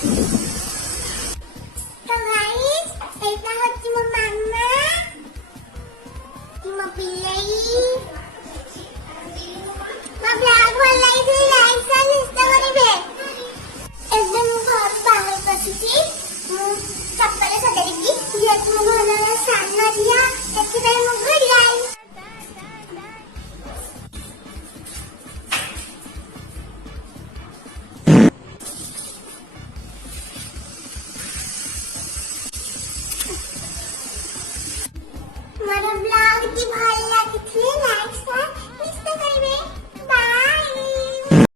तो गाइस এটা হচ্ছে ମୋ মাম্মা ମୋ ପିଲେଇ ମୋ ବ୍ଲଗ ଭଲ ଲାଗିଥିଲେ ଲାଇକ୍ ସେୟାର ନିଶ୍ଚୟ କରିବେ। ଏବେ ମୁଁ ଘର ବାହାରକୁ ଆସିଛି। ମୁଁ ଚପଲ ସଜାଡ଼ିବି ଯେହେତୁ ମୋ ଘରର ସାନ ଝିଅ ସେଥିପାଇଁ ମୁଁ ଗୁଡ୍ ଗାର୍ଲ। ମୋର ବ୍ଲଗ ଟି ଭଲ ଲାଗିଥିଲେ